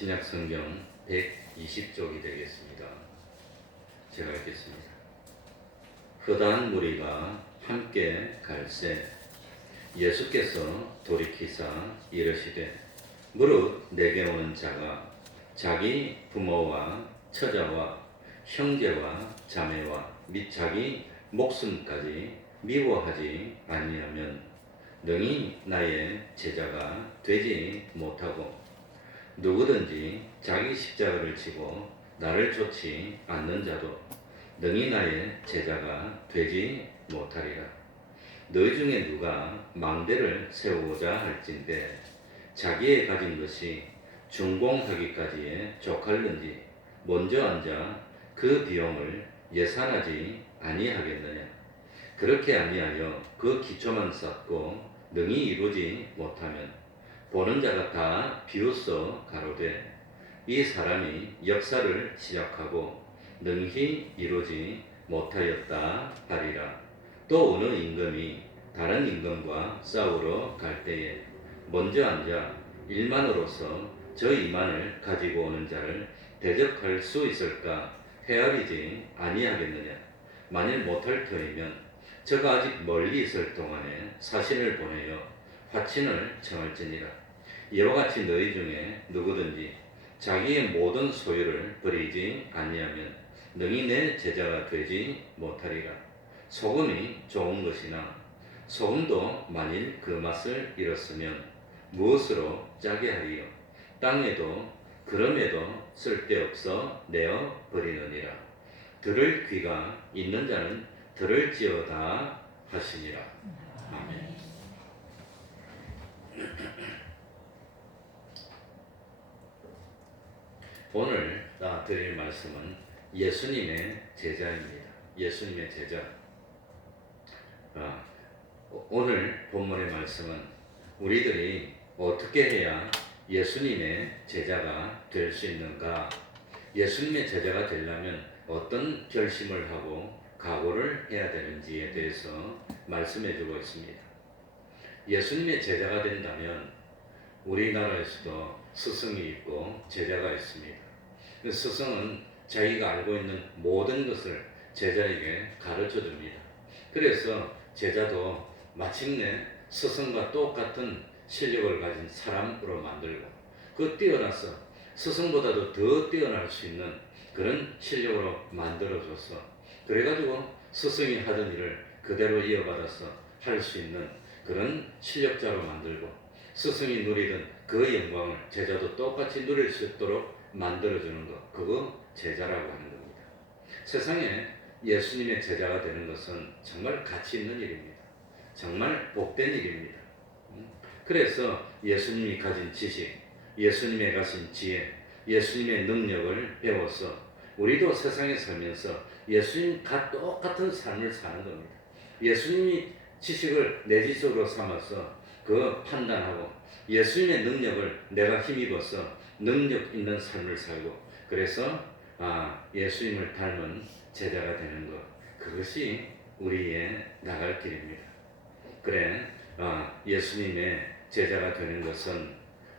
신약성경 120쪽이 되겠습니다. 제가 읽겠습니다. 허다한 무리가 함께 갈새 예수께서 돌이키사 이르시되 무릇 내게 오는 자가 자기 부모와 처자와 형제와 자매와 및 자기 목숨까지 미워하지 아니하면 능히 나의 제자가 되지 못하고 누구든지 자기 십자가를 지고 나를 쫓지 않는 자도 능히 나의 제자가 되지 못하리라. 너희 중에 누가 망대를 세우고자 할진대 자기의 가진 것이 준공하기까지에 족할는지 먼저 앉아 그 비용을 예산하지 아니하겠느냐. 그렇게 아니하여 그 기초만 쌓고 능히 이루지 못하면 보는 자가 다 비웃어 가로되 이 사람이 역사를 시작하고 능히 이루지 못하였다 하리라. 또 어느 임금이 다른 임금과 싸우러 갈 때에 먼저 앉아 일만으로서 저 이만을 가지고 오는 자를 대적할 수 있을까 헤아리지 아니하겠느냐. 만일 못할 터이면 저가 아직 멀리 있을 동안에 사신을 보내어 화친을 청할지니라. 이와 같이 너희 중에 누구든지 자기의 모든 소유를 버리지 아니하면 능히 내 제자가 되지 못하리라. 소금이 좋은 것이나 소금도 만일 그 맛을 잃었으면 무엇으로 짜게 하리요. 땅에도 그럼에도 쓸데없어 내어 버리느니라. 들을 귀가 있는 자는 들을지어다 하시니라. 아멘. 오늘 드릴 말씀은 예수님의 제자입니다. 예수님의 제자. 오늘 본문의 말씀은 우리들이 어떻게 해야 예수님의 제자가 될 수 있는가, 예수님의 제자가 되려면 어떤 결심을 하고 각오를 해야 되는지에 대해서 말씀해 주고 있습니다. 예수님의 제자가 된다면 우리나라에서도 스승이 있고 제자가 있습니다. 그 스승은 자기가 알고 있는 모든 것을 제자에게 가르쳐 줍니다. 그래서 제자도 마침내 스승과 똑같은 실력을 가진 사람으로 만들고 그 뛰어나서 스승보다도 더 뛰어날 수 있는 그런 실력으로 만들어줘서 그래가지고 스승이 하던 일을 그대로 이어받아서 할 수 있는 그런 실력자로 만들고 스승이 누리던 그 영광을 제자도 똑같이 누릴 수 있도록 만들어주는 것, 그거 제자라고 하는 겁니다. 세상에 예수님의 제자가 되는 것은 정말 가치 있는 일입니다. 정말 복된 일입니다. 그래서 예수님이 가진 지식, 예수님의 가진 지혜, 예수님의 능력을 배워서 우리도 세상에 살면서 예수님과 똑같은 삶을 사는 겁니다. 예수님이 지식을 내 지식으로 삼아서 그 판단하고 예수님의 능력을 내가 힘입어서 능력 있는 삶을 살고 그래서 예수님을 닮은 제자가 되는 것, 그것이 우리의 나갈 길입니다. 그래, 예수님의 제자가 되는 것은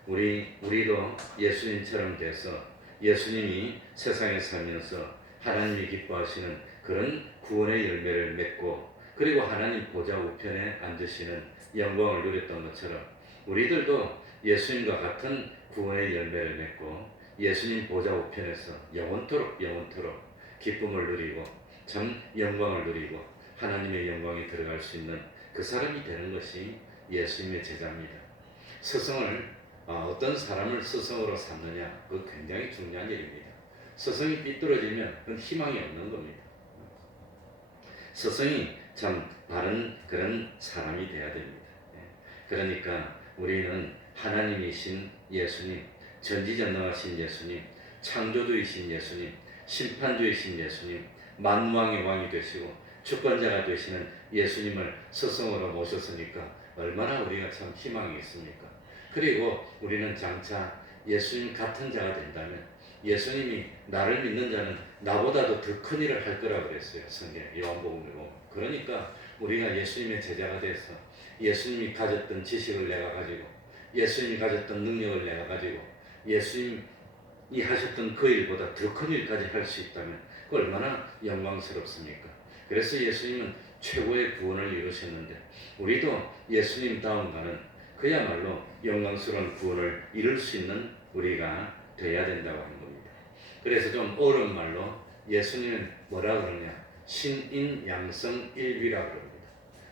우리도 예수님처럼 돼서 예수님이 세상에 살면서 하나님이 기뻐하시는 그런 구원의 열매를 맺고 그리고 하나님 보좌 우편에 앉으시는 영광을 누렸던 것처럼 우리들도 예수님과 같은 구원의 열매를 맺고 예수님 보좌 우편에서 영원토록 기쁨을 누리고 참 영광을 누리고 하나님의 영광이 들어갈 수 있는 그 사람이 되는 것이 예수님의 제자입니다. 스승을 어떤 사람을 스승으로 삼느냐, 그거 굉장히 중요한 일입니다. 스승이 삐뚤어지면 그건 희망이 없는 겁니다. 스승이 참 바른 그런 사람이 되어야 됩니다. 그러니까 우리는 하나님이신 예수님, 전지전능하신 예수님, 창조주이신 예수님, 심판주이신 예수님, 만왕의 왕이 되시고 주권자가 되시는 예수님을 스승으로 모셨으니까 얼마나 우리가 참 희망이 있습니까? 그리고 우리는 장차 예수님 같은 자가 된다면 예수님이 나를 믿는 자는 나보다도 더 큰 일을 할 거라고 그랬어요. 성경 요한복음에 보면. 그러니까 우리가 예수님의 제자가 돼서 예수님이 가졌던 지식을 내가 가지고 예수님이 가졌던 능력을 내가 가지고 예수님 이 하셨던 그 일보다 더 큰 일까지 할 수 있다면 그 얼마나 영광스럽습니까? 그래서 예수님은 최고의 구원을 이루셨는데 우리도 예수님다움가는 그야말로 영광스러운 구원을 이룰 수 있는 우리가 되어야 된다고 하는 겁니다. 그래서 좀 어려운 말로 예수님은 뭐라 그러냐? 신인양성일비라고 그럽니다.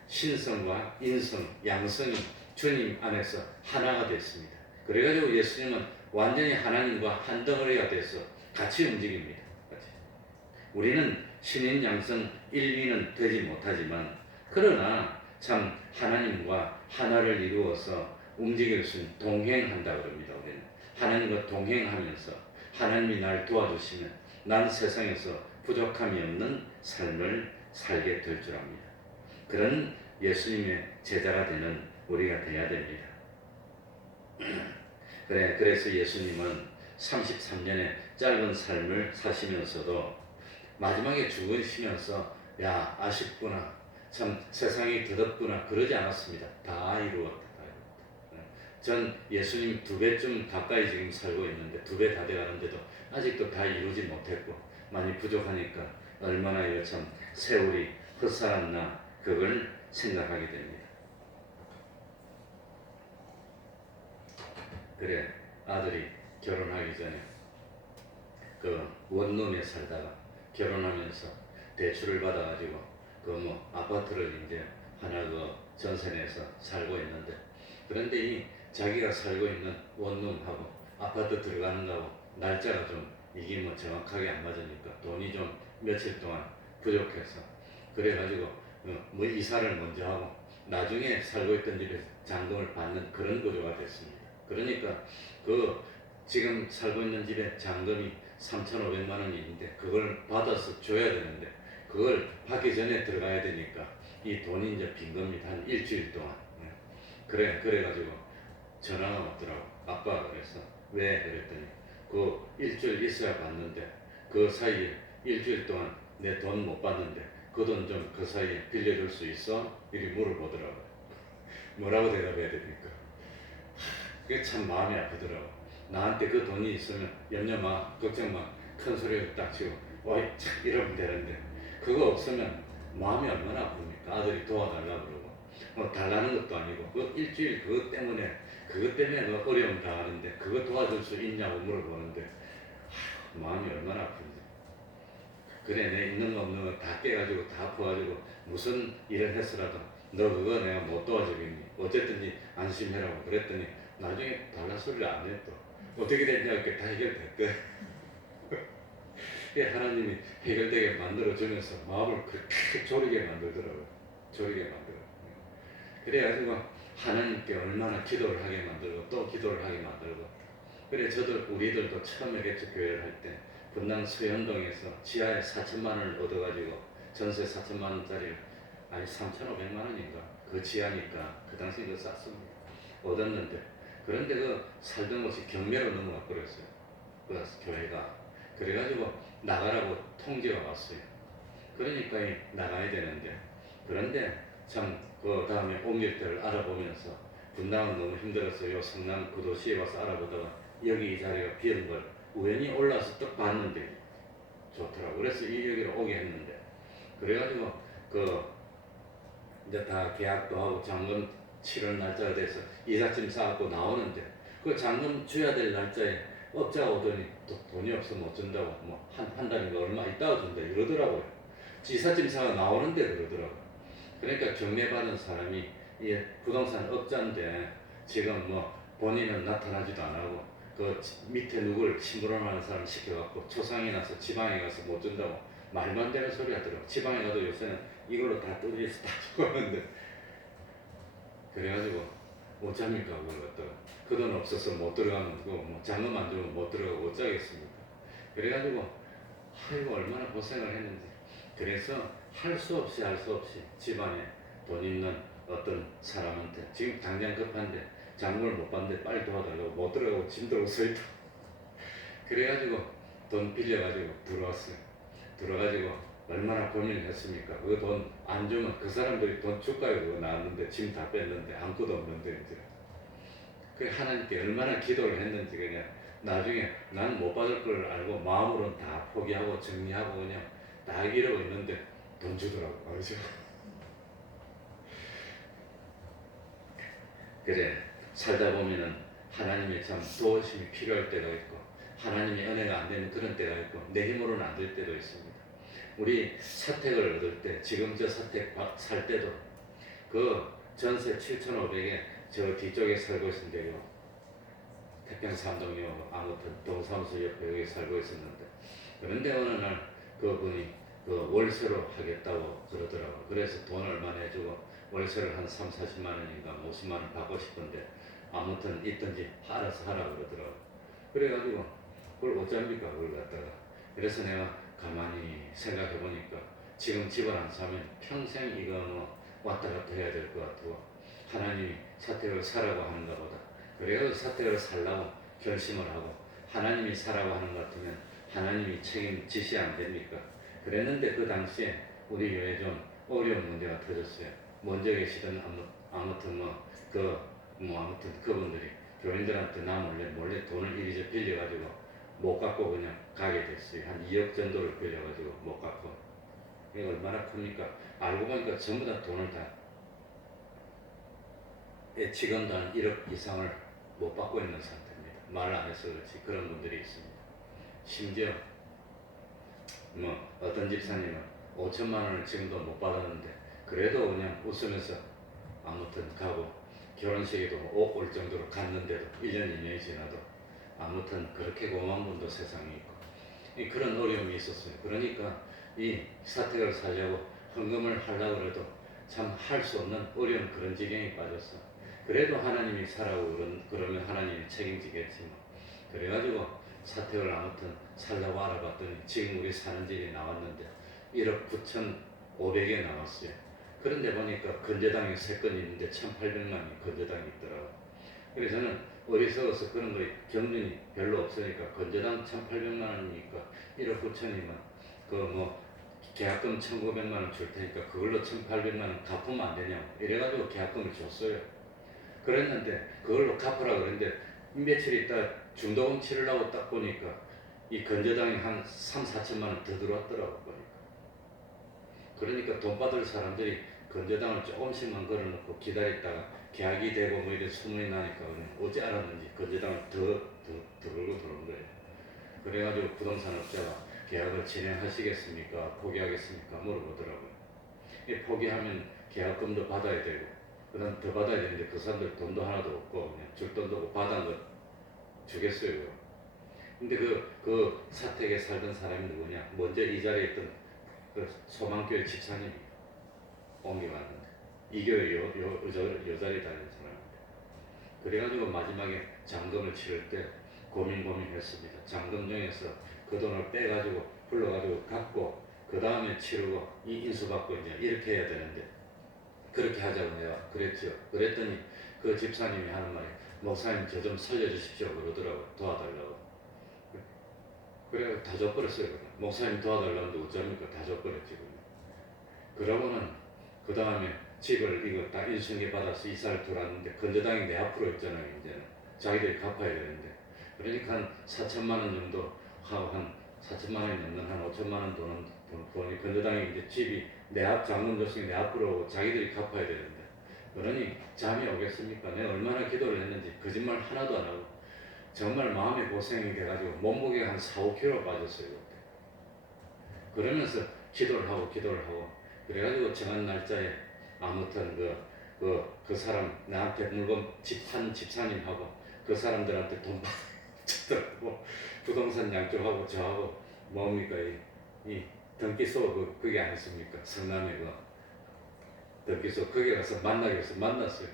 신성과 인성, 양성이 주님 안에서 하나가 됐습니다. 그래가지고 예수님은 완전히 하나님과 한 덩어리가 돼서 같이 움직입니다. 우리는 신인 양성 일비는 되지 못하지만 그러나 참 하나님과 하나를 이루어서 움직일 수 있는 동행한다 그럽니다. 우리는 하나님과 동행하면서 하나님이 날 도와주시면 난 세상에서 부족함이 없는 삶을 살게 될 줄 압니다. 그런 예수님의 제자가 되는 우리가 되어야 됩니다. 그래서 예수님은 33년의 짧은 삶을 사시면서도 마지막에 죽으시면서 야 아쉽구나 참 세상이 더럽구나 그러지 않았습니다. 다 이루었다. 전 예수님 2배쯤 가까이 지금 살고 있는데 2배 다 돼가는데도 아직도 다 이루지 못했고 많이 부족하니까 얼마나 이거 참 세월이 헛살았나 그걸 생각하게 됩니다. 그래 아들이 결혼하기 전에 그 원룸에 살다가 결혼하면서 대출을 받아가지고 그 뭐 아파트를 이제 하나 그 전세 내서 살고 있는데 그런데 이 자기가 살고 있는 원룸하고 아파트 들어가는 거하고 날짜가 좀 이게 뭐 정확하게 안 맞으니까 돈이 좀 며칠 동안 부족해서 그래가지고 뭐 이사를 먼저 하고 나중에 살고 있던 집에 잔금을 받는 그런 구조가 됐습니다. 그러니까 그 지금 살고 있는 집에 잔금이 3,500만 원이 있는데 그걸 받아서 줘야 되는데 그걸 받기 전에 들어가야 되니까 이 돈이 이제 빈 겁니다. 한 일주일 동안. 그래가지고 전화가 왔더라고. 아빠가 그래서 왜? 그랬더니 그 일주일 있어야 받는데 그 사이에 일주일 동안 내 돈 못 받는데 그 돈 좀 그 사이에 빌려줄 수 있어? 이렇게 물어보더라고. 뭐라고 대답해야 됩니까? 그게 참 마음이 아프더라고. 나한테 그 돈이 있으면 염려 마, 걱정 마, 큰 소리 딱 치고 어이 참 이러면 되는데 그거 없으면 마음이 얼마나 아픕니까? 아들이 도와달라고 그러고 달라는 것도 아니고 그 일주일 그것 때문에 그 어려움 당하는데 그거 도와줄 수 있냐고 물어보는데 마음이 얼마나 아픈지. 그래 내 있는 거 없는 거 다 깨가지고 다 부어가지고 무슨 일을 했으라도 너 그거 내가 못 도와주겠니? 어쨌든지 안심해라고 그랬더니 나중에 달라 소리를 안 해 또. 어떻게 됐냐 이렇게 다 해결됐대. 하나님이 해결되게 만들어주면서 마음을 그렇게 졸이게 만들더라고요. 졸이게 만들어. 그래가지고 하나님께 얼마나 기도를 하게 만들고 또 기도를 하게 만들고. 그래 우리들도 처음에 개척교회를 할 때 분당 수현동에서 지하에 4천만 원을 얻어가지고 전세 4천만 원짜리 아니 3,500만 원인가 그 지하니까 그 당시 그 쌌습니다. 얻었는데 그런데 그 살던 곳이 경매로 넘어가 버렸어요. 그 교회가. 그래가지고 나가라고 통지가 왔어요. 그러니까 나가야 되는데 그런데 참 그 다음에 옮길 때를 알아보면서 분당은 너무 힘들어서 요 성남 구도시에 와서 알아보다가 여기 이 자리가 비는 걸 우연히 올라서 딱 봤는데 좋더라고. 그래서 이 여기로 오게 했는데 그래가지고 그 이제 다 계약도 하고 잔금 치를 날짜가 돼서 이삿짐 싸갖고 나오는데 그 잔금 줘야 될 날짜에 업자가 오더니 또 돈이 없어 못 준다고 뭐 한 달인가 얼마 있다가 준다 이러더라고요. 이삿짐 사가 나오는데 그러더라고요. 그러니까 경매받은 사람이 부동산 업자인데 지금 뭐 본인은 나타나지도 안 하고 그 밑에 누구를 심부름하는 사람 시켜갖고 초상이 나서 지방에 가서 못 준다고 말도 안 되는 소리 하더라고. 지방에 가도 요새는 이걸로 다 뚜리에서 다 주고 하는데 그래가지고 어쩝니까 그걸 갖다가 그 돈 없어서 못 들어가면 뭐 잔금 안 주면 못 들어가고 어쩌겠습니까. 그래가지고 아이고 얼마나 고생을 했는지. 그래서 할 수 없이 집안에 돈 있는 어떤 사람한테 지금 당장 급한데 잔금을 못 받는데 빨리 도와달라고 못 들어가고 짐 들고 서있다. 그래가지고 돈 빌려가지고 들어왔어요. 들어가지고 얼마나 고민을 했습니까. 그 돈 안 주면 그 사람들이 돈 줄까요? 그거 나왔는데 짐 다 뺐는데 아무것도 없는데 이제 그 하나님께 얼마나 기도를 했는지 그냥 나중에 난 못 받을 걸 알고 마음으로는 다 포기하고 정리하고 그냥 다 이러고 있는데 돈 주더라고. 알죠? 그래, 살다 보면은 하나님의 참 도우심이 필요할 때가 있고 하나님의 은혜가 안 되는 그런 때가 있고 내 힘으로는 안 될 때도 있습니다. 우리 사택을 얻을 때, 지금 저 사택 살 때도 그 전세 7,500에 저 뒤쪽에 살고 있었는데요. 태평삼동이요. 아무튼 동사무소 옆에 여기 살고 있었는데 그런데 어느 날 그분이 그 월세로 하겠다고 그러더라고. 그래서 돈 얼마 내주고 월세를 한 3, 40만 원인가 50만 원 받고 싶은데 아무튼 있든지 알아서 하라 그러더라고. 그래가지고 그걸 어쩝니까 그걸 갖다가. 그래서 내가 가만히 생각해 보니까 지금 집을 안 사면 평생 이거 뭐 왔다 갔다 해야 될 것 같고 하나님이 사택을 사라고 하는가 보다. 그래서 사택을 살라고 결심을 하고 하나님이 사라고 하는 것 같으면 하나님이 책임지시 안 됩니까? 그랬는데 그 당시에 우리 교회에 좀 어려운 문제가 터졌어요. 먼저 계시던 아무튼 아무튼 그분들이 교인들한테 나 몰래 돈을 이리저리 빌려가지고 못 갚고 그냥 가게 됐어요. 한 2억 정도를 빌려가지고 못 갚고. 이게 얼마나 큽니까? 알고 보니까 전부 다 돈을 다 지금도 한 1억 이상을 못 받고 있는 상태입니다. 말 안 해서 그렇지 그런 분들이 있습니다. 심지어 뭐 어떤 집사님은 5천만 원을 지금도 못 받았는데 그래도 그냥 웃으면서 아무튼 가고 결혼식에도 올 정도로 갔는데도 1년 2년이 지나도 아무튼 그렇게 고마운 분도 세상에 있고 그런 어려움이 있었어요. 그러니까 이 사택을 사려고 헌금을 하려고 해도 참 할 수 없는 어려운 그런 지경에 빠졌어. 그래도 하나님이 사라고 그러면 하나님이 책임지겠지 뭐. 그래가지고 사택을 아무튼 살려고 알아봤더니 지금 우리 사는 집이 나왔는데 1억 9,500에 나왔어요. 그런데 보니까 건재당에 3건 있는데 1,800만이 건재당이 있더라고. 그래서 저는 어리석어서 그런 거 경륜이 별로 없으니까 건재당 1,800만 원이니까 1억 9천이면 그 뭐 계약금 1,900만 원 줄 테니까 그걸로 1,800만 원 갚으면 안 되냐고 이래가지고 계약금을 줬어요. 그랬는데 그걸로 갚으라 그랬는데 며칠 있다 중도금 치르려고 딱 보니까 이 건재당이 한 3, 4천만 원 더 들어왔더라고 보니까. 그러니까 돈 받을 사람들이 건재당을 조금씩만 걸어놓고 기다렸다가 계약이 되고 뭐 이런 소문이 나니까 그냥 어찌 알았는지 건재당을 더 들고 들어온 거예요. 그래가지고 부동산 업자가 계약을 진행하시겠습니까? 포기하겠습니까? 물어보더라고요. 포기하면 계약금도 받아야 되고 그다음 더 받아야 되는데 그 사람들 돈도 하나도 없고 그냥 줄 돈도 없고 받은 거 주겠어요. 근데 그 사택에 살던 사람이 누구냐? 먼저 이 자리에 있던 그 소망교회 집사님이 옮겨갔는데 이 교회 요 자리 다니는 사람인데 그래가지고 마지막에 잔금을 치를 때 고민했습니다. 잔금 중에서 그 돈을 빼가지고 불러가지고 갚고 그 다음에 치르고 이 인수받고 이제 이렇게 해야 되는데 그렇게 하자고 내가 그랬죠. 그랬더니 그 집사님이 하는 말이 목사님 저 좀 살려주십시오 그러더라고. 도와달라고. 그래 다 줘버렸어요. 그냥. 목사님 도와달라는데 어쩝니까? 다 줘버렸지. 그러고는 그 다음에 집을 이거 다 인수인계 받아서 이사를 들어왔는데 건재당이 내 앞으로 있잖아요. 이제는 자기들이 갚아야 되는데 그러니까 한 4천만 원 정도 하고 한 4천만 원이 넘는 한 5천만 원 돈이 건재당이 이제 집이 내 앞 장문 조성이 내 앞으로 오고 자기들이 갚아야 되는데 그러니 잠이 오겠습니까? 내가 얼마나 기도를 했는지 거짓말 하나도 안 하고 정말 마음의 고생이 돼가지고 몸무게가 한 4, 5kg 빠졌어요. 그때. 그러면서 기도를 하고 그래가지고 정한 날짜에 아무튼 그 사람 나한테 물건 한 집사님하고 그 사람들한테 돈 받고 부동산 양쪽하고 저하고 뭡니까 이 등기소 그게 아니습니까? 성남에 그 등기소 거기 가서 만나기 위해서 만났어요.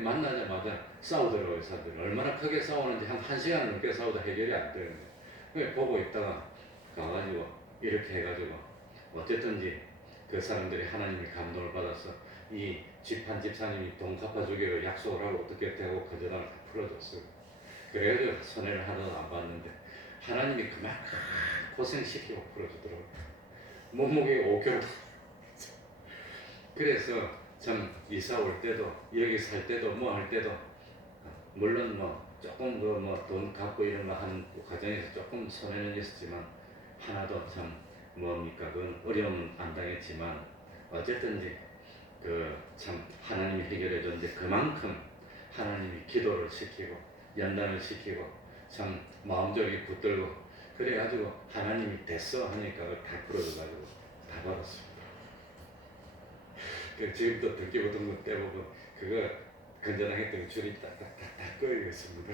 만나자마자 싸우더라고요. 사람들이 얼마나 크게 싸우는지 한 1시간 넘게 싸우다 해결이 안 되는 거예요. 그래 보고 있다가 가가지고 이렇게 해가지고 어쨌든지 그 사람들이 하나님의 감동을 받아서 이 집 한 집사님이 돈 갚아주기로 약속을 하고 어떻게 되고 건재당을 다 풀어줬어요. 그래가지고 손해를 하나도 안 봤는데 하나님이 그만 고생시키고 풀어주더라고요. 몸무게 5kg. 그래서 참 이사 올 때도 여기 살 때도 뭐 할 때도 물론 뭐 조금 그 뭐 돈 갖고 이런 거 하는 과정에서 조금 손해는 있었지만 하나도 참 뭡니까 그건 어려움은 안 당했지만 어쨌든지 그 참 하나님이 해결해 줬는데 그만큼 하나님이 기도를 시키고 연단을 시키고 참 마음적이 붙들고 그래가지고 하나님이 됐어 하니까 그걸 다 풀어줘가지고 다 받았습니다. 그 지금도 등기부등 거 떼보고 그거 건전하게 줄이 딱딱딱딱 꺼여 있습니다.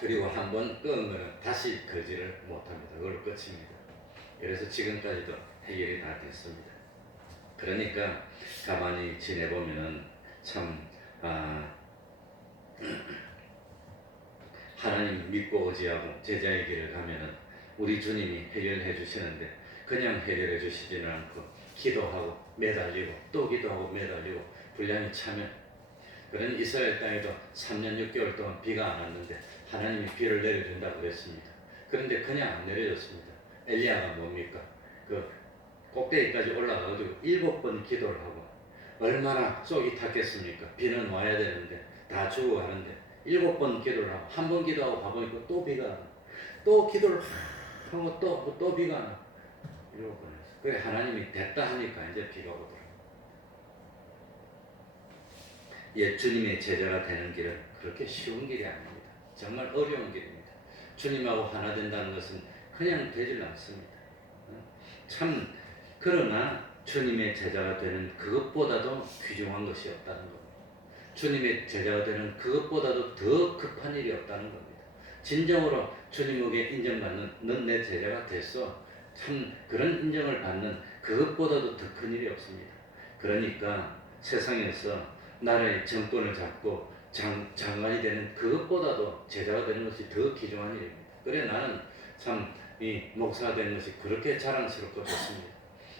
그리고 한번 끄은 거는 다시 거지를 못합니다. 그걸로 끝입니다. 그래서 지금까지도 해결이 다 됐습니다. 그러니까 가만히 지내보면은 참 하나님 믿고 의지하고 제자의 길을 가면은 우리 주님이 해결해 주시는데 그냥 해결해 주시지는 않고 기도하고 매달리고 또 기도하고 매달리고 분량이 차면 그런 이스라엘 땅에도 3년 6개월 동안 비가 안 왔는데 하나님이 비를 내려준다고 그랬습니다. 그런데 그냥 안 내려줬습니다. 엘리야가 뭡니까? 그 꼭대기까지 올라가가지고 7번 기도를 하고 얼마나 쏙이 탔겠습니까? 비는 와야 되는데 다 죽어가는데 7번 기도를 하고 한 번 기도하고 가보니까 또 비가 안 와. 또 기도를 하고 또 비가 안 와. 7번 했어. 그래 하나님이 됐다 하니까 이제 비가 오더라고요. 예, 주님의 제자가 되는 길은 그렇게 쉬운 길이 아닙니다. 정말 어려운 길입니다. 주님하고 하나 된다는 것은 그냥 되질 않습니다. 참 그러나 주님의 제자가 되는 그것보다도 귀중한 것이 없다는 겁니다. 주님의 제자가 되는 그것보다도 더 급한 일이 없다는 겁니다. 진정으로 주님에게 인정받는 넌 내 제자가 됐어. 참 그런 인정을 받는 그것보다도 더 큰 일이 없습니다. 그러니까 세상에서 나라의 정권을 잡고 장관이 되는 그것보다도 제자가 되는 것이 더 귀중한 일입니다. 그래 나는 참 이 목사가 되는 것이 그렇게 자랑스럽고 좋습니다.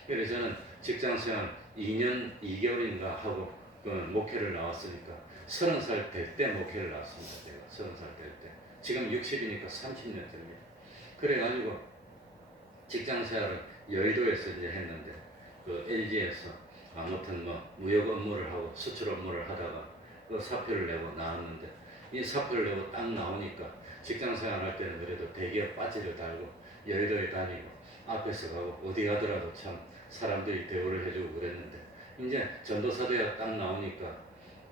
그래서 저는 직장생활 2년 2개월인가 하고 목회를 나왔으니까 30살 될 때 목회를 나왔습니다. 제가 30살 될 때. 지금 60이니까 30년 됩니다. 그래가지고 직장생활을 여의도에서 이제 했는데 그 LG에서 아무튼 뭐 무역 업무를 하고 수출 업무를 하다가 그 사표를 내고 나왔는데 이 사표를 내고 딱 나오니까 직장생활 할 때는 그래도 대기업 바지를 달고 여의도에 다니고 앞에서 가고 어디 가더라도 참 사람들이 대우를 해주고 그랬는데 이제 전도사도야 딱 나오니까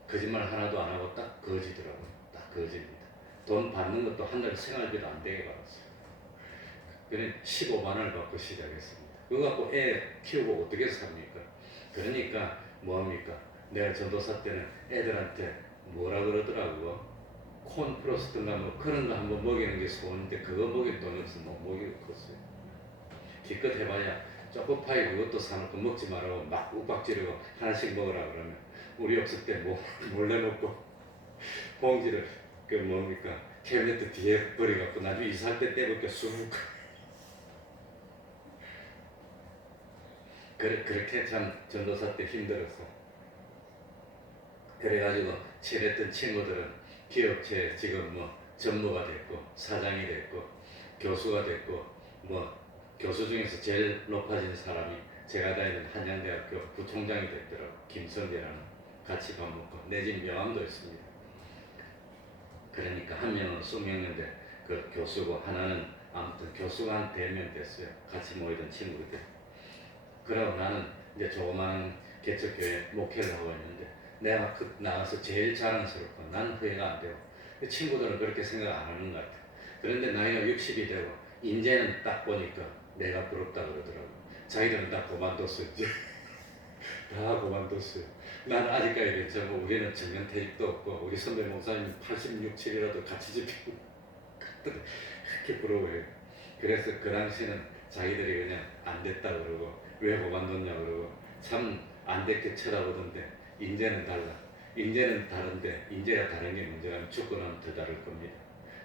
거짓말 하나도 안 하고 딱 거지더라고요. 딱 거지입니다. 돈 받는 것도 한 달 생활비도 안 되게 받았어요. 그래 15만 원을 받고 시작했습니다. 그거 갖고 애 키우고 어떻게 삽니까? 그러니까 뭐합니까? 내가 전도사 때는 애들한테 뭐라 그러더라고. 콘프로스트인가 뭐 그런 거 한번 먹이는 게 소원인데 그거 먹일 돈이 없어 못 먹이고 컸어요. 기껏 해봐야 초코파이 그것도 사놓고 먹지 말라고 막 욱박지르고 하나씩 먹으라 그러면 우리 없을 때 뭐 몰래 먹고 봉지를 그 뭡니까 캐비넷 뒤에 버려갖고 나중에 이사할 때 떼볼게 쑥 그렇게 참 전도사 때 힘들었어. 그래가지고 친했던 친구들은 기업체 지금 뭐 전무가 됐고 사장이 됐고 교수가 됐고 뭐 교수 중에서 제일 높아진 사람이 제가 다니는 한양대학교 부총장이 됐더라고. 김선대라는 같이 밥 먹고 내 집 명함도 있습니다. 그러니까 한 명은 수명인데 그 교수고 하나는 아무튼 교수가 한 대면 됐어요. 같이 모이던 친구들. 그러고 나는 이제 조그마한 개척교회 목회를 하고 있는데 내가 나가서 제일 자랑스럽고 난 후회가 안 되고 그 친구들은 그렇게 생각 안 하는 것 같아. 그런데 나이가 60이 되고 이제는 딱 보니까 내가 부럽다 그러더라고. 자기들은 다 그만뒀어 이제. 다 그만뒀어요. 난 아직까지 괜찮고 우리는 정년퇴직도 없고 우리 선배 목사님 86, 7이라도 같이 집히고 그렇게 부러워요. 그래서 그 당시는 자기들이 그냥 안 됐다 그러고 왜 그만뒀냐 그러고 참 안 됐게 쳐다보던데 인제는 달라. 인제는 다른데 인제가 다른 게 문제라면 죽고 나면 더 다를 겁니다.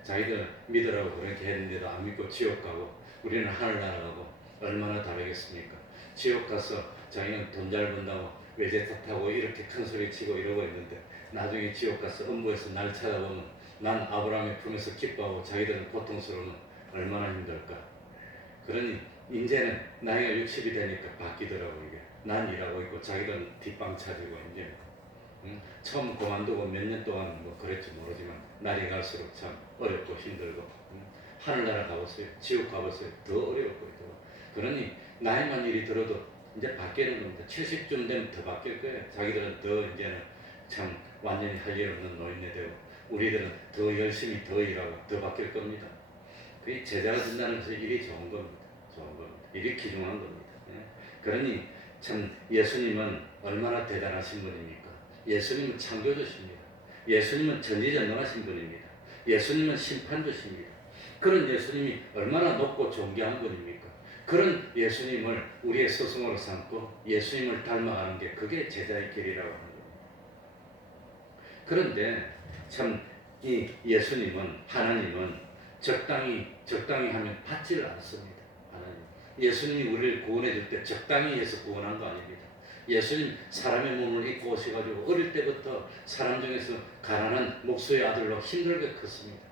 자기들 믿으라고 그렇게 했는데도 안 믿고 지옥 가고 우리는 하늘 날아가고 얼마나 다르겠습니까? 지옥 가서 자기는 돈 잘 번다고 외제차 타고 이렇게 큰 소리 치고 이러고 있는데 나중에 지옥 가서 음부에서 날 찾아보면 난 아브라함의 품에서 기뻐하고 자기들은 고통스러우면 얼마나 힘들까. 그러니 이제는 나이가 60이 되니까 바뀌더라고 이게. 난 일하고 있고 자기들은 뒷방 차지고 이제 처음 그만두고 몇 년 동안 뭐 그랬지 모르지만 날이 갈수록 참 어렵고 힘들고 하늘나라 가보세요. 지옥 가보세요. 더 어렵고 더. 그러니 나이만 이리 들어도 이제 바뀌는 겁니다. 70쯤 되면 더 바뀔 거예요. 자기들은 더 이제는 참 완전히 할 일 없는 노인네 되고 우리들은 더 열심히 더 일하고 더 바뀔 겁니다. 그 제자가 된다는 것은 일이 좋은 겁니다. 좋은 겁니다. 일이 귀중한 겁니다. 예. 그러니 참 예수님은 얼마나 대단하신 분입니까? 예수님은 창조주십니다. 예수님은 전지전능하신 분입니다. 예수님은 심판주십니다. 그런 예수님이 얼마나 높고 존귀한 분입니까? 그런 예수님을 우리의 스승으로 삼고 예수님을 닮아가는 게 그게 제자의 길이라고 하는 겁니다. 그런데 참 이 예수님은 하나님은 적당히 하면 받지를 않습니다. 하나님. 예수님이 우리를 구원해 줄 때 적당히 해서 구원한 거 아닙니다. 예수님 사람의 몸을 입고 오셔가지고 어릴 때부터 사람 중에서 가난한 목수의 아들로 힘들게 컸습니다.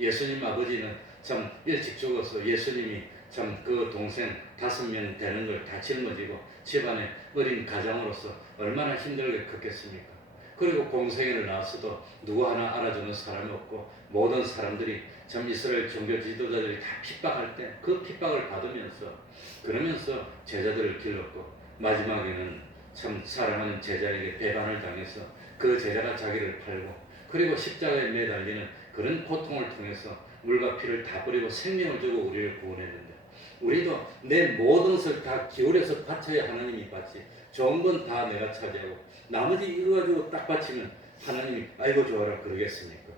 예수님 아버지는 참 일찍 죽어서 예수님이 참 그 동생 5명 되는 걸 다 짊어지고 집안의 어린 가장으로서 얼마나 힘들게 컸겠습니까? 그리고 공생애를 낳았어도 누구 하나 알아주는 사람이 없고 모든 사람들이 참 이스라엘 종교 지도자들이 다 핍박할 때 그 핍박을 받으면서 그러면서 제자들을 길렀고 마지막에는 참 사랑하는 제자에게 배반을 당해서 그 제자가 자기를 팔고 그리고 십자가에 매달리는 그런 고통을 통해서 물과 피를 다 뿌리고 생명을 주고 우리를 구원했는데 우리도 내 모든 것을 다 기울여서 바쳐야 하나님이 받지 좋은 건 다 내가 차지하고 나머지 이거 가지고 딱 바치면 하나님이 아이고 좋아라 그러겠습니까?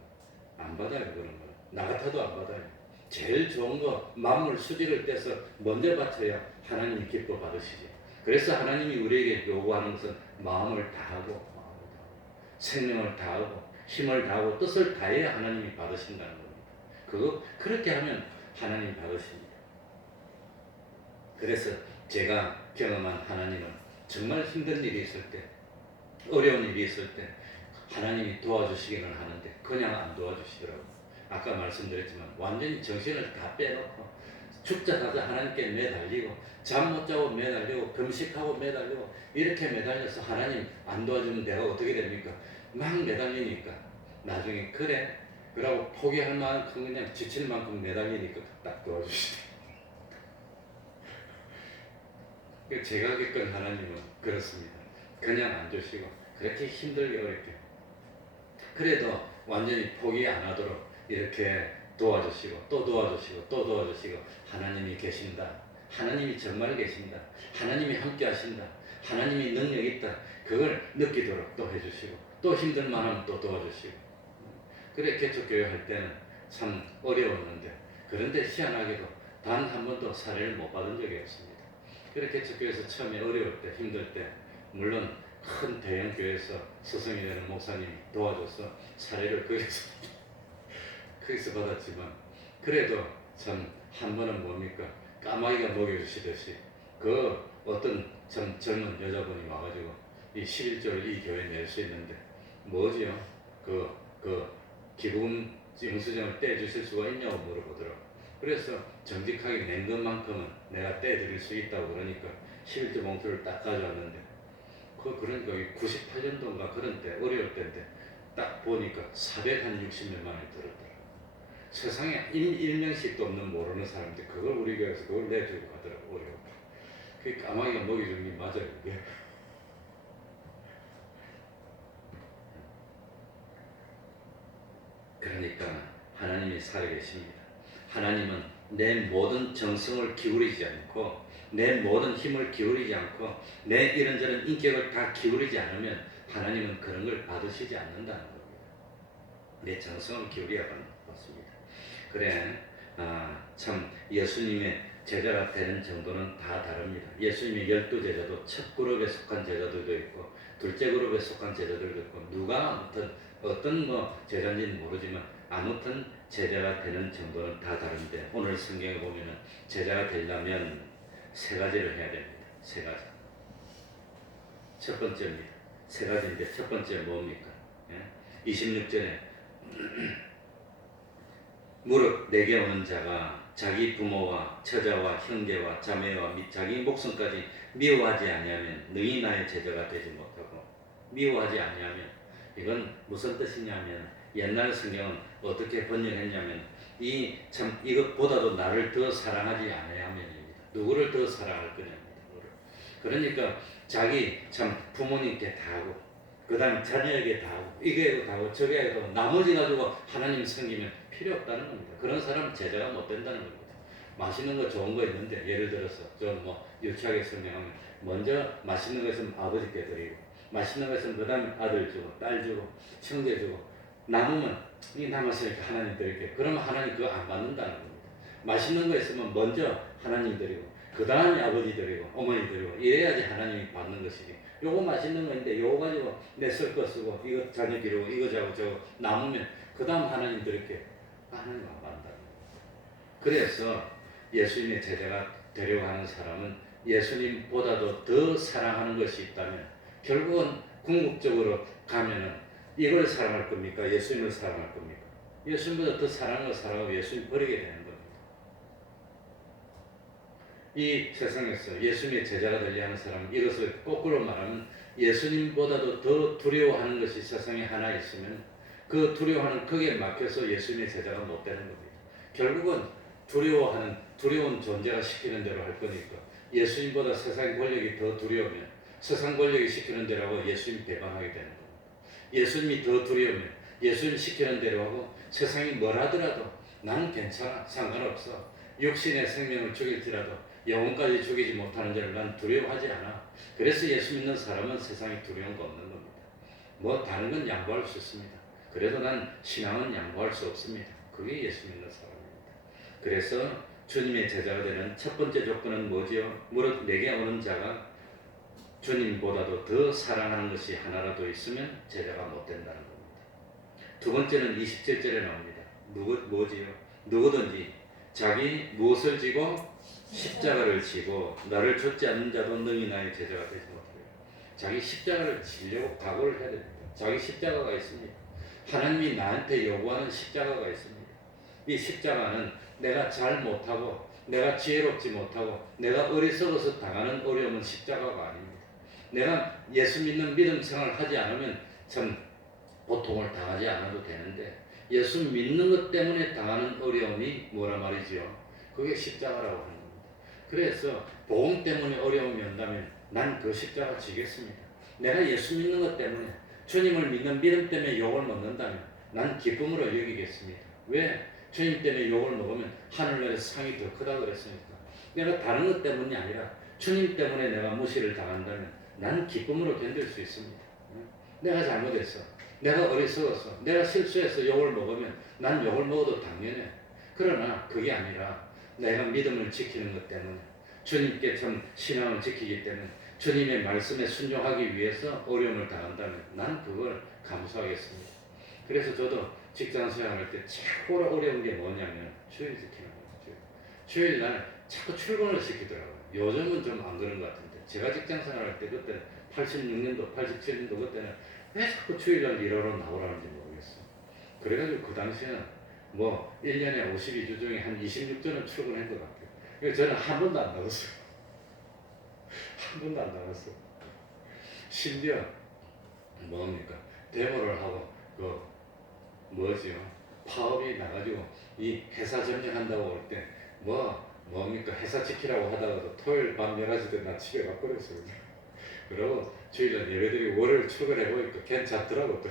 안 받아요. 그런 거. 나 같아도 안 받아요. 제일 좋은 거 만물 수지를 떼서 먼저 바쳐야 하나님이 기뻐 받으시지. 그래서 하나님이 우리에게 요구하는 것은 마음을 다하고 생명을 다하고 힘을 다하고 뜻을 다해야 하나님이 받으신다는 겁니다. 그렇게 하면 하나님이 받으십니다. 그래서 제가 경험한 하나님은 정말 힘든 일이 있을 때 어려운 일이 있을 때 하나님이 도와주시기는 하는데 그냥 안 도와주시더라고요. 아까 말씀드렸지만 완전히 정신을 다 빼놓고 죽자마자 하나님께 매달리고 잠 못 자고 매달리고 금식하고 매달리고 이렇게 매달려서 하나님 안 도와주면 내가 어떻게 됩니까? 막 매달리니까 나중에 그래 그러고 포기할 만큼 그냥 지칠 만큼 매달리니까 딱 도와주시더라고요. 제가 겪은 하나님은 그렇습니다. 그냥 안 주시고 그렇게 힘들게 어렵게 그래도 완전히 포기 안 하도록 이렇게 도와주시고 또 도와주시고 또 도와주시고 하나님이 계신다. 하나님이 정말 계신다. 하나님이 함께 하신다. 하나님이 능력이 있다. 그걸 느끼도록 또 해주시고 또 힘들 만하면 또 도와주시고 그래 개척교회 할 때는 참 어려웠는데 그런데 희한하게도 단 한 번도 사례를 못 받은 적이 없습니다. 그렇게 개척교회에서 처음에 어려울 때 힘들 때 물론 큰 대형 교회에서 스승이 되는 목사님이 도와줘서 사례를 거기서 받았지만 그래도 참 한 번은 뭡니까 까마귀가 먹여주시듯이 그 어떤 참 젊은 여자분이 와가지고 이 11조를 이 교회에 낼 수 있는데 뭐지요? 그 기부금 영수증을 떼주실 수가 있냐고 물어보더라고. 그래서 정직하게 낸 것만큼은 내가 떼드릴 수 있다고 그러니까 11조 봉투를 딱 가져왔는데 그러니까 98년도인가 그런 때 어려울 때인데 딱 보니까 460몇만 원이 들었더라. 세상에 일명씩도 없는 모르는 사람인데 그걸 우리 교회에서 그걸 내주고 가더라고. 어려워. 그 까마귀가 먹이준 게 맞아요. 그게. 그러니까 하나님이 살아계십니다. 하나님은 내 모든 정성을 기울이지 않고 내 모든 힘을 기울이지 않고 내 이런저런 인격을 다 기울이지 않으면 하나님은 그런 걸 받으시지 않는다는 겁니다. 내 정성을 기울여야 받습니다. 그래 참 예수님의 제자가 되는 정도는 다 다릅니다. 예수님의 12제자도 첫 그룹에 속한 제자들도 있고 둘째 그룹에 속한 제자들도 있고 누가 아무튼 어떤 제자인지는 모르지만 아무튼 제자가 되는 정도는 다 다른데 오늘 성경에 보면은 제자가 되려면 3가지를 해야 됩니다. 3가지. 첫 번째입니다. 3가지인데 첫 번째 뭡니까? 26절에 무릇 내게 오는 자가 자기 부모와 처자와 형제와 자매와 및 자기 목숨까지 미워하지 아니하면 능히 나의 제자가 되지 못하고 미워하지 아니하면 이건 무슨 뜻이냐면 옛날 성경은 어떻게 번역했냐면 이 참 이것보다도 나를 더 사랑하지 않아야면입니다. 누구를 더 사랑할 거냐입니다. 그러니까 자기 참 부모님께 다 하고 그다음 자녀에게 다 하고 이게 다 하고 저게 하고 나머지 가지고 하나님 섬기면 필요 없다는 겁니다. 그런 사람은 제자가 못 된다는 겁니다. 맛있는 거 좋은 거 있는데 예를 들어서 좀 뭐 유치하게 설명하면 먼저 맛있는 거 있으면 아버지께 드리고 맛있는 거 있으면 그다음 아들 주고 딸 주고 형제 주고 남으면 이 남았으니까 하나님 드릴게. 그러면 하나님 그거 안 받는다는 겁니다. 맛있는 거 있으면 먼저 하나님 드리고 그 다음에 아버지 드리고 어머니 드리고 이래야지 하나님이 받는 것이지. 요거 맛있는 거인데 요거 가지고 내 쓸 거 쓰고 이거 자녀 기르고 이거 저거 남으면 그 다음 하나님 드릴게. 하나님 안 받는다. 그래서 예수님의 제자가 되려고 하는 사람은 예수님보다도 더 사랑하는 것이 있다면 결국은 궁극적으로 가면은 이걸 사랑할 겁니까? 예수님을 사랑할 겁니까? 예수님보다 더 사랑을 사랑하고 예수님 버리게 되는 겁니다. 이 세상에서 예수님의 제자가 되려 하는 사람은 이것을 거꾸로 말하면 예수님보다도 더 두려워하는 것이 세상에 하나 있으면 그 두려워하는 거기에 막혀서 예수님의 제자가 못 되는 겁니다. 결국은 두려운 존재가 시키는 대로 할 거니까 예수님보다 세상 권력이 더 두려우면 세상 권력이 시키는 대로 하고 예수님 배반하게 되는 겁니다. 예수님이 더 두려우면 예수님 시키는 대로 하고 세상이 뭘 하더라도 나는 괜찮아 상관없어 육신의 생명을 죽일지라도 영혼까지 죽이지 못하는 자를 난 두려워하지 않아. 그래서 예수 믿는 사람은 세상에 두려운 거 없는 겁니다. 뭐 다른 건 양보할 수 있습니다. 그래도 난 신앙은 양보할 수 없습니다. 그게 예수 믿는 사람입니다. 그래서 주님의 제자가 되는 첫 번째 조건은 뭐지요? 무릇 내게 오는 자가 주님보다도 더 사랑하는 것이 하나라도 있으면 제자가 못 된다는 겁니다. 두 번째는 27절에 나옵니다. 뭐지요? 누구든지 자기 무엇을 지고 십자가를 지고 나를 좇지 않는 자도 능히 나의 제자가 되지 못하리라. 자기 십자가를 지려고 각오를 해야 됩니다. 자기 십자가가 있습니다. 하나님이 나한테 요구하는 십자가가 있습니다. 이 십자가는 내가 잘 못하고 내가 지혜롭지 못하고 내가 어리석어서 당하는 어려움은 십자가가 아닙니다. 내가 예수 믿는 믿음 생활을 하지 않으면 참 고통을 당하지 않아도 되는데 예수 믿는 것 때문에 당하는 어려움이 뭐라 말이지요? 그게 십자가라고 하는 겁니다. 그래서 복음 때문에 어려움이 온다면 난 그 십자가 지겠습니다. 내가 예수 믿는 것 때문에 주님을 믿는 믿음 때문에 욕을 먹는다면 난 기쁨으로 여기겠습니다. 왜? 주님 때문에 욕을 먹으면 하늘나라에서 상이 더 크다 그랬으니까. 내가 다른 것 때문이 아니라 주님 때문에 내가 무시를 당한다면 난 기쁨으로 견딜 수 있습니다. 내가 잘못했어. 내가 어리석었어. 내가 실수해서 욕을 먹으면 난 욕을 먹어도 당연해. 그러나 그게 아니라 내가 믿음을 지키는 것 때문에 주님께 참 신앙을 지키기 때문에 주님의 말씀에 순종하기 위해서 어려움을 당한다면 난 그걸 감수하겠습니다. 그래서 저도 직장 생활할 때 최고로 어려운 게 뭐냐면 주일 지키는 거예요. 주일날 자꾸 출근을 시키더라고요. 요즘은 좀 안 그런 것 같은데 제가 직장 생활할 때 그때는 86년도, 87년도 그때는 왜 자꾸 주일날 일하러 나오라는지 모르겠어요. 그래가지고 그 당시에는 뭐 1년에 52주 중에 한 26주는 출근한 것 같아요. 그래서 저는 한 번도 안 나갔어요. 한 번도 안 나갔어요. 심지어 뭡니까? 데모를 하고 그 뭐지요? 파업이 나가지고 이 회사 점령한다고 할 때 뭡니까? 회사 지키라고 하다가도 토요일 밤 11시 때 나 집에 가버렸어요. 그러고 주일날 예배드리고 월요일 출근해보니까 괜찮더라고.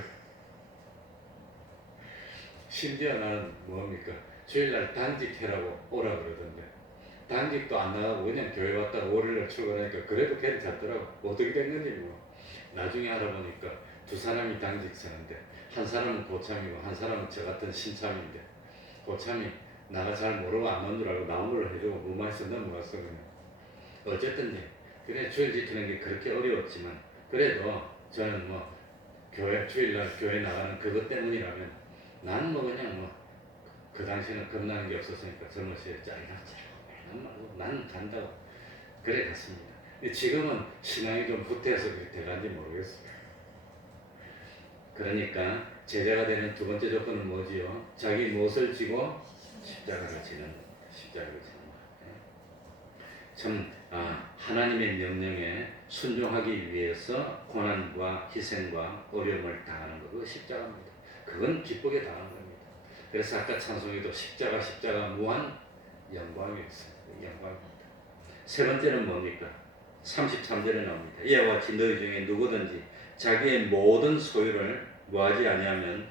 심지어 나는 뭡니까? 주일날 단직해라고 오라 그러던데 단직도 안 나가고 그냥 교회 왔다가 월요일날 출근하니까 그래도 괜찮더라고. 어떻게 된 건지 뭐. 나중에 알아보니까 두 사람이 당직자인데 한 사람은 고참이고 한 사람은 저 같은 신참인데 고참이 나가 잘 모르고 안 온 줄 알고 나무를 해주고 무마해서 넘어갔어 그냥. 어쨌든 그래 주일 지키는 게 그렇게 어려웠지만 그래도 저는 뭐 교회 주일날 교회 나가는 그것 때문이라면 나는 뭐 그냥 뭐 그 당시에는 겁나는 게 없었으니까 젊을 시절에 말고 나는 간다고 그래 갔습니다. 근데 지금은 신앙이 좀 후퇴해서 그렇게 돼간지 모르겠어요. 그러니까 제자가 되는 두 번째 조건은 뭐지요? 자기 무엇을 지고 십자가를 지는 십자가를 지는 것. 참 하나님의 명령에 순종하기 위해서 고난과 희생과 어려움을 당하는 것, 그거 십자가입니다. 그건 기쁘게 당하는 겁니다. 그래서 아까 찬송에도 십자가 무한 영광이었어요. 영광입니다. 세 번째는 뭡니까? 33절에 나옵니다. 이와 같이 너희 중에 누구든지 자기의 모든 소유를 뭐하지 아니하면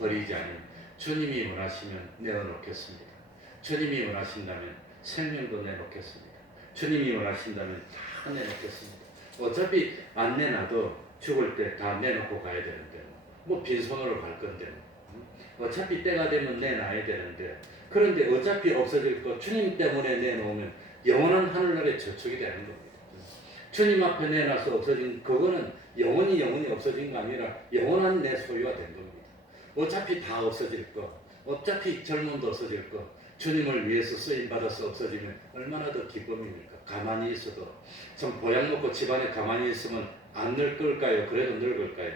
버리지 아니하면 주님이 원하시면 내어놓겠습니다. 주님이 원하신다면 생명도 내놓겠습니다. 주님이 원하신다면 다 내놓겠습니다. 어차피 안 내놔도 죽을 때 다 내놓고 가야 되는데 뭐 빈손으로 갈 건데 어차피 때가 되면 내놔야 되는데 그런데 어차피 없어질 거 주님 때문에 내놓으면 영원한 하늘나라의 저축이 되는 겁니다. 주님 앞에 내놔서 없어진 그거는 영원히 없어진 거 아니라 영원한 내 소유가 된 겁니다. 어차피 다 없어질 거, 어차피 젊음도 없어질 거, 주님을 위해서 쓰임 받아서 없어지면 얼마나 더 기쁨입니까? 가만히 있어도 좀 보약 먹고 집안에 가만히 있으면 안 늙을까요? 그래도 늙을까요?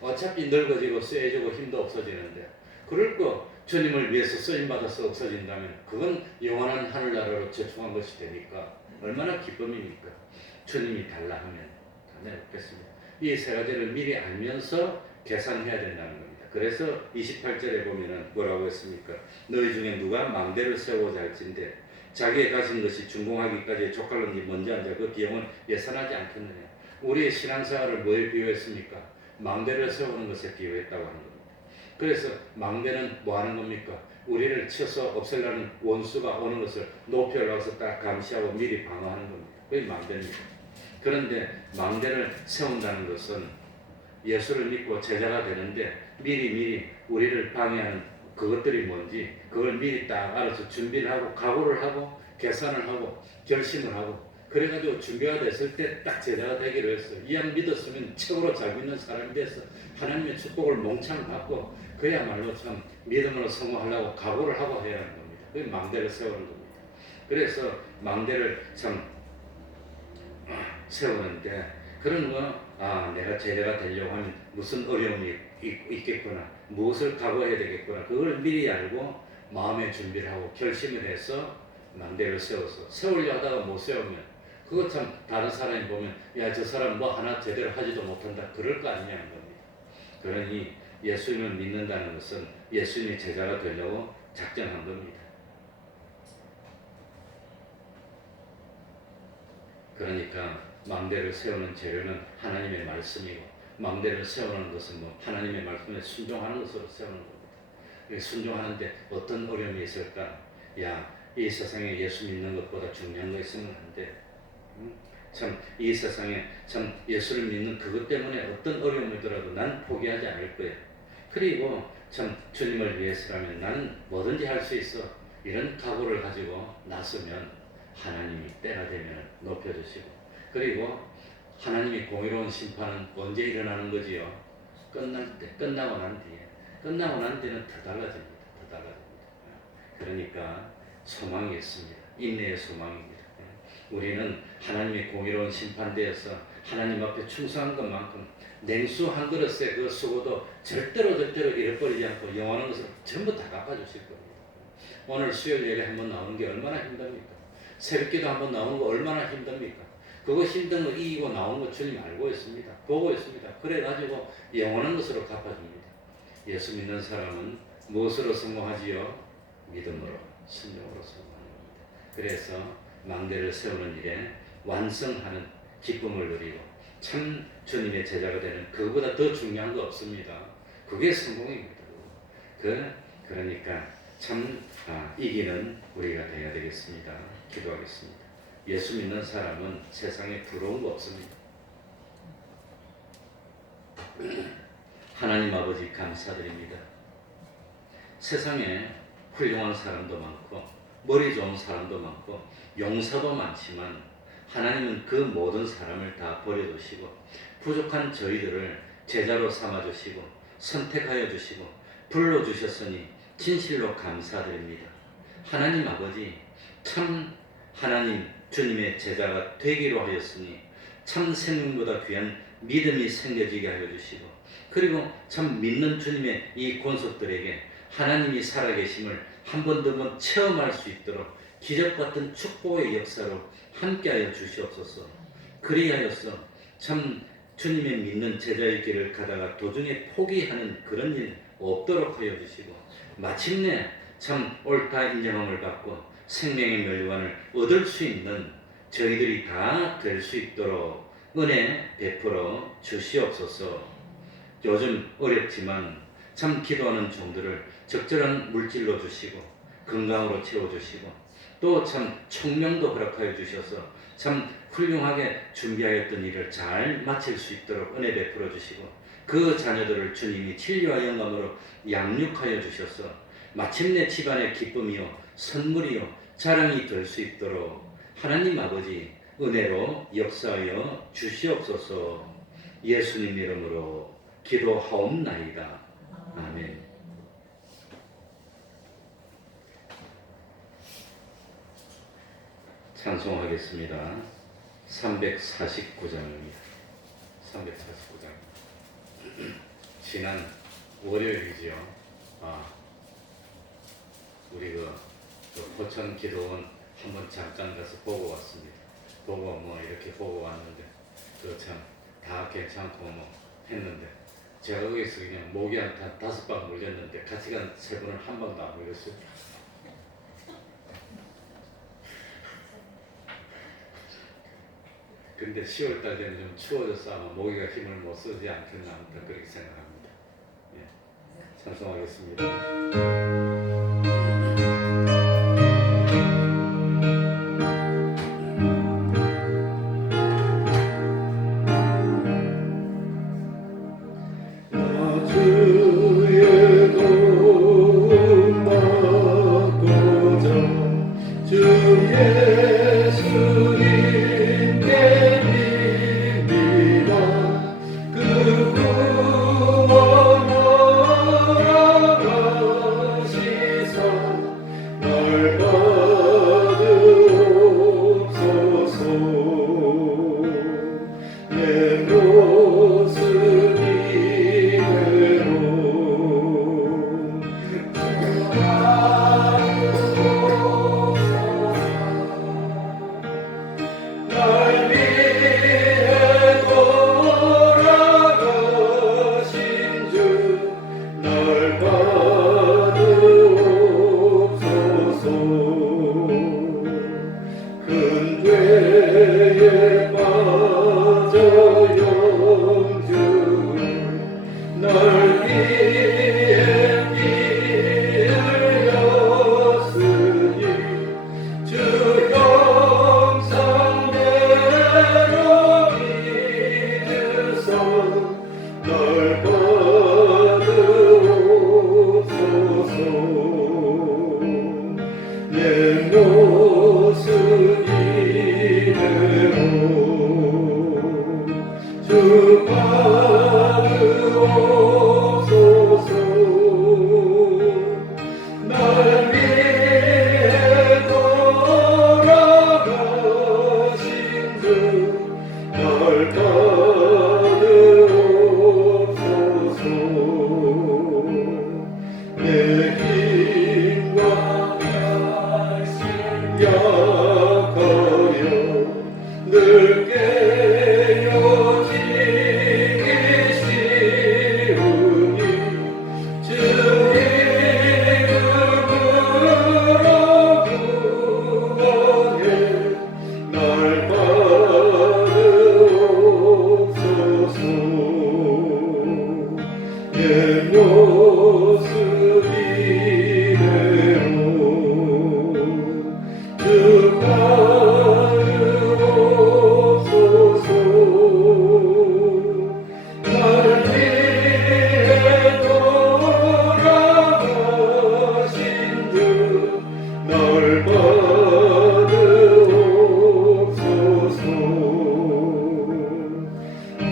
어차피 늙어지고 쇠해지고 힘도 없어지는데 그럴 거 주님을 위해서 쓰임 받아서 없어진다면 그건 영원한 하늘나라로 저축한 것이 되니까 얼마나 기쁨입니까? 주님이 달라 하면 다 내놓겠습니다. 이 세 가지를 미리 알면서 계산해야 된다는 겁니다. 그래서 28절에 보면은 뭐라고 했습니까? 너희 중에 누가 망대를 세우고자 할진대 자기의 가진 것이 준공하기까지 족할는지 먼저 앉아 그 비용은 예산하지 않겠느냐. 우리의 신앙생활을 뭐에 비유했습니까? 망대를 세우는 것에 비유했다고 하는 겁니다. 그래서 망대는 뭐 하는 겁니까? 우리를 쳐서 없애려는 원수가 오는 것을 높이 올라가서 딱 감시하고 미리 방어하는 겁니다. 그게 망대입니다. 그런데 망대를 세운다는 것은 예수를 믿고 제자가 되는데 미리 우리를 방해하는 그것들이 뭔지 그걸 미리 딱 알아서 준비를 하고 각오를 하고 계산을 하고 결심을 하고 그래가지고 준비가 됐을 때 딱 제자가 되기로 했어요. 이왕 믿었으면 최고로 잘 믿는 사람이 돼서 하나님의 축복을 몽창 받고 그야말로 참 믿음으로 성공하려고 각오를 하고 해야 하는 겁니다. 그게 망대를 세우는 겁니다. 그래서 망대를 참 세우는데 그런 거 내가 제자가 되려고 하면 무슨 어려움이 있겠구나 무엇을 각오해야 되겠구나 그걸 미리 알고 마음의 준비를 하고 결심을 해서 망대를 세워서 세우려 하다가 못 세우면 그거 참 다른 사람이 보면 야 저 사람 뭐 하나 제대로 하지도 못한다 그럴 거 아니냐는 겁니다. 그러니 예수님을 믿는다는 것은 예수님의 제자가 되려고 작정한 겁니다. 그러니까 망대를 세우는 재료는 하나님의 말씀이고 망대를 세우는 것은 뭐 하나님의 말씀에 순종하는 것으로 세우는 겁니다. 순종하는데 어떤 어려움이 있을까? 이 세상에 예수 믿는 것보다 중요한 거 있으면 안 돼. 참 이 세상에 참 예수를 믿는 그것 때문에 어떤 어려움이 더라도 난 포기하지 않을 거야. 그리고 참 주님을 위해서라면 나는 뭐든지 할 수 있어. 이런 각오를 가지고 나서면 하나님이 때가 되면 높여주시고 그리고 하나님이 공의로운 심판은 언제 일어나는 거지요? 끝날 때, 끝나고 난 뒤에는 더 달라집니다. 더 달라집니다. 그러니까 소망이 있습니다. 인내의 소망입니다. 우리는 하나님의 공의로운 심판대에서 하나님 앞에 충성한 것만큼 냉수 한 그릇의 그 수고도 절대로 잃어버리지 않고 영원한 것을 전부 다 갚아주실 겁니다. 오늘 수요일 예배 한번 나오는 게 얼마나 힘듭니까? 새벽기도 한번 나오는 거 얼마나 힘듭니까? 그거 힘든 거 이기고 나오는 거 주님 알고 있습니다. 보고 있습니다. 그래가지고 영원한 것으로 갚아줍니다. 예수 믿는 사람은 무엇으로 성공하지요? 믿음으로, 순종으로 성공하는 겁니다. 그래서 망대를 세우는 일에 완성하는 기쁨을 누리고 참 주님의 제자가 되는 그거보다 더 중요한 거 없습니다. 그게 성공입니다. 그러니까 참 이기는 우리가 되어야 되겠습니다. 기도하겠습니다. 예수 믿는 사람은 세상에 부러운 거 없습니다. 하나님 아버지 감사드립니다. 세상에 훌륭한 사람도 많고 머리 좋은 사람도 많고 용사도 많지만 하나님은 그 모든 사람을 다 버려두시고 부족한 저희들을 제자로 삼아주시고 선택하여 주시고 불러주셨으니 진실로 감사드립니다. 하나님 아버지 참 하나님 주님의 제자가 되기로 하였으니 참 생명보다 귀한 믿음이 생겨지게 하여 주시고 그리고 참 믿는 주님의 이 권속들에게 하나님이 살아계심을 한 번 더 번 체험할 수 있도록 기적같은 축복의 역사로 함께하여 주시옵소서. 그리하여서 참 주님의 믿는 제자의 길을 가다가 도중에 포기하는 그런 일 없도록 하여 주시고, 마침내 참 옳다 인정함을 받고 생명의 멸류관을 얻을 수 있는 저희들이 다 될 수 있도록 은혜 베풀어 주시옵소서. 요즘 어렵지만 참 기도하는 종들을 적절한 물질로 주시고 건강으로 채워주시고 또 참 청명도 허락하여 주셔서 참 훌륭하게 준비하였던 일을 잘 마칠 수 있도록 은혜 베풀어 주시고, 그 자녀들을 주님이 진리와 영감으로 양육하여 주셔서 마침내 집안의 기쁨이요 선물이요 자랑이 될 수 있도록 하나님 아버지 은혜로 역사하여 주시옵소서. 예수님 이름으로 기도하옵나이다. 아멘. 찬송하겠습니다. 349장입니다. 349장. 지난 월요일이지요. 우리 그 포천 기도원 한번 잠깐 가서 보고 왔습니다. 보고 이렇게 보고 왔는데 참 다 괜찮고 했는데, 제가 거기서 그냥 목이 한 5방 물렸는데 같이 간 3분은 한 방도 안 물렸어요. 근데 10월달 되면 좀 추워져서 아마 모기가 힘을 못 쓰지 않겠나 아무튼 그렇게 생각합니다. 찬송하겠습니다.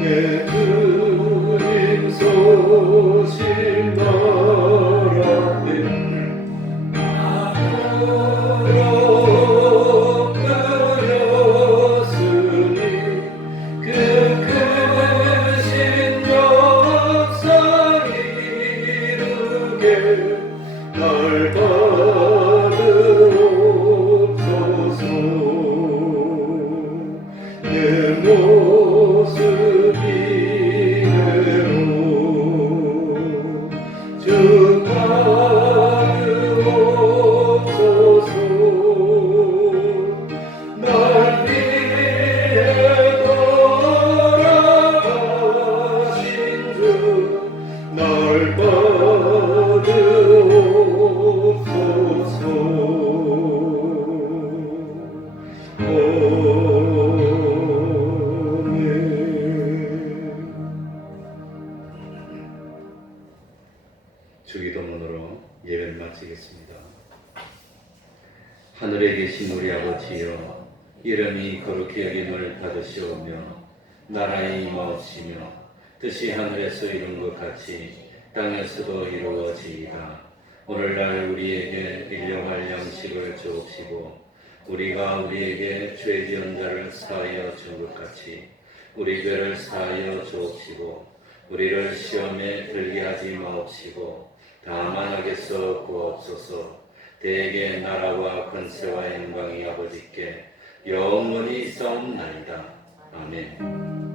내 주님 소식 나라 날 주기도문으로 예배를 마치겠습니다. 하늘에 계신 우리 아버지여, 이름이 거룩히 여김을 받으시오며 나라의 임하옵시며 뜻이 하늘에서 이룬 것 같이 땅에서도 이루어지이다. 오늘날 우리에게 일용할 양식을 주옵시고 우리가 우리에게 죄 지은 자를 사하여 준 것 같이 우리 죄를 사하여 주옵시고 우리를 시험에 들게 하지 마옵시고 다만 악에서 구하옵소서. 대개 나라와 권세와 영광이 아버지께 영원히 있사옵나이다. 아멘.